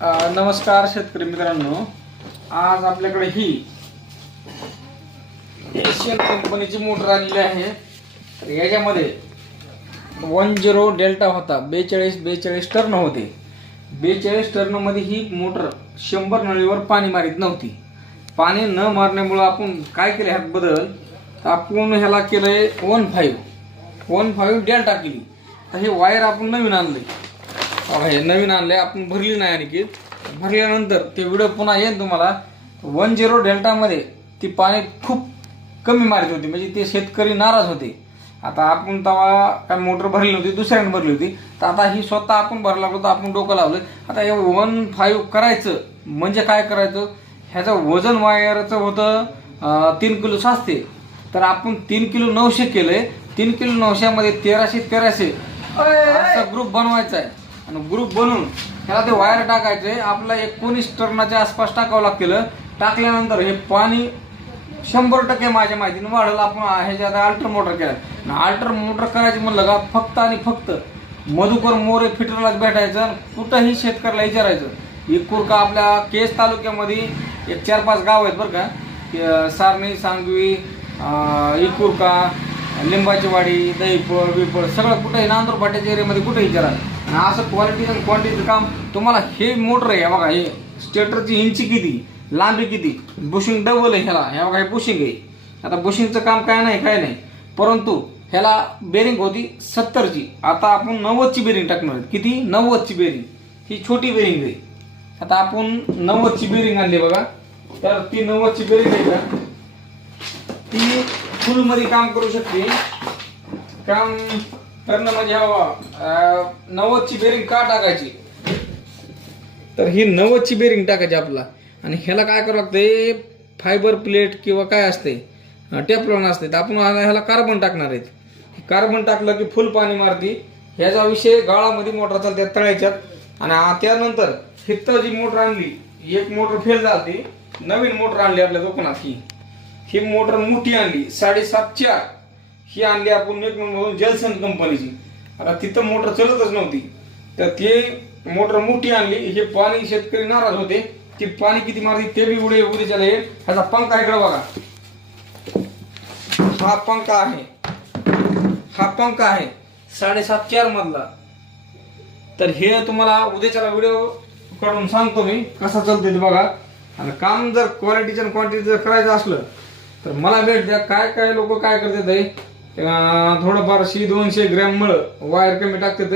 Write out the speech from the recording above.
नमस्कार शेतकरी मित्रांनो, आज आपल्याकडे ही एशियन कंपनीची मोटर आलेली आहे। तर याच्यामध्ये 10 डेल्टा होता, 42 टर्न होते। 42 टर्न मध्ये ही मोटर 100 नळीवर पाणी मारित नव्हती। पाणी न मारण्यामुळे आपण काय केले ह्यात बदल, आपण ह्याला केलंय 15 डेल्टा केली। तर हे वायर आपण नवीन आणले, हे नवीन आणले, आपण भरली नाही। आणखी भरल्यानंतर ते व्हिडिओ पुन्हा येईल तुम्हाला। 10 डेल्टा मध्ये ती पाणी खूप कमी मारत होती, म्हणजे ते शेतकरी नाराज होते। आता आपण तेव्हा काय मोटर भरली नव्हती, दुसऱ्याने भरली होती। तर आता ही स्वतः आपण भरला होता, आपण डोकं लावलं। आता हे 15 करायचं म्हणजे काय करायचं, ह्याचं वजन वायरचं होतं 3 किलो साचते। तर आपण 3 किलो 900 केलंय। 3 किलो 900 मध्ये 1300 असा ग्रुप बनवायचा आहे। आणि ग्रुप बनवून ह्याला ते वायर टाकायचे। आपला 19 टर्नाच्या आसपास टाकावं लागतील। टाकल्यानंतर हे पाणी 100% माझ्या माहितीने वाढेल। आपण ह्याच्यात अल्ट्रा मोटर केलं, अल्ट्रा मोटर करायची म्हणलं का फक्त आणि फक्त मधुकर मोरे फिटरलाच भेटायचं। कुठंही शेतकऱ्याला विचारायचं। इकूर आपल्या केस तालुक्यामध्ये एक 4-5 गाव आहेत बरं का, सारणी, सांगवी, इकूर लिंबाची वाडी, दहीपळ, विपळ, सगळं कुठेही नांदूर फाट्याच्या एरियामध्ये कुठेही विचारा। आणि असं क्वालिटी आणि क्वांटिटीचं काम तुम्हाला हे मोटर आहे बघा। हे स्टेटरची इंची किती, लांबी किती, बुशिंग डबल आहे ह्याला। हे बघा हे बुशिंग आहे। आता बुशिंगचं काम काय नाही, परंतु ह्याला बेरिंग होती 70ची, आता आपण 90ची बेरिंग टाकणार आहेत। किती? 90ची बेरिंग। ही छोटी बेरिंग आहे। आता आपण 90ची बेरिंग आणली बघा। तर ती 90ची बेरिंग आहे का, ती फुल मध्ये काम करू शकते। काम करणं म्हणजे हवा 90ची बेरिंग का टाकायची, तर ही 90ची बेरिंग टाकायची आपला। आणि ह्याला काय करावं लागतंय, फायबर प्लेट किंवा काय असते, टेफ्लॉन असते। तर आपण ह्याला कार्बन टाकणार आहेत। कार्बन टाकलं की फुल पाणी मारती। ह्याचा विषय गाळामध्ये मोटर चालतात तळ्याच्यात। आणि त्यानंतर हिथं जी मोटर आणली, एक मोटर फेल झाली, नवीन मोटर आणली आपल्या दुकानात। ही मोटर मोठी आणली 7.5-4 ही आणली आपण एक म्हणून जलसन कंपनीची। आता तिथं मोटर चलतच नव्हती, तर ती मोटर मोठी आणली। हे पाणी शेतकरी नाराज होते, ती पाणी किती मारते ते बी उडे चाले। ह्याचा पंखा इकडे बघा, हा पंखा आहे 7.5-4 मधला। तर हे तुम्हाला उद्याच्याला व्हिडिओ काढून सांगतो मी कसा चालतोय ते बघा। आणि काम जर क्वालिटीचं आणि क्वांटिटी जर करायचं असलं तर मला भेट द्या। काय लोक काय करतात, थोडंफार 100-200 ग्रॅम मळ वायर कमी टाकतात,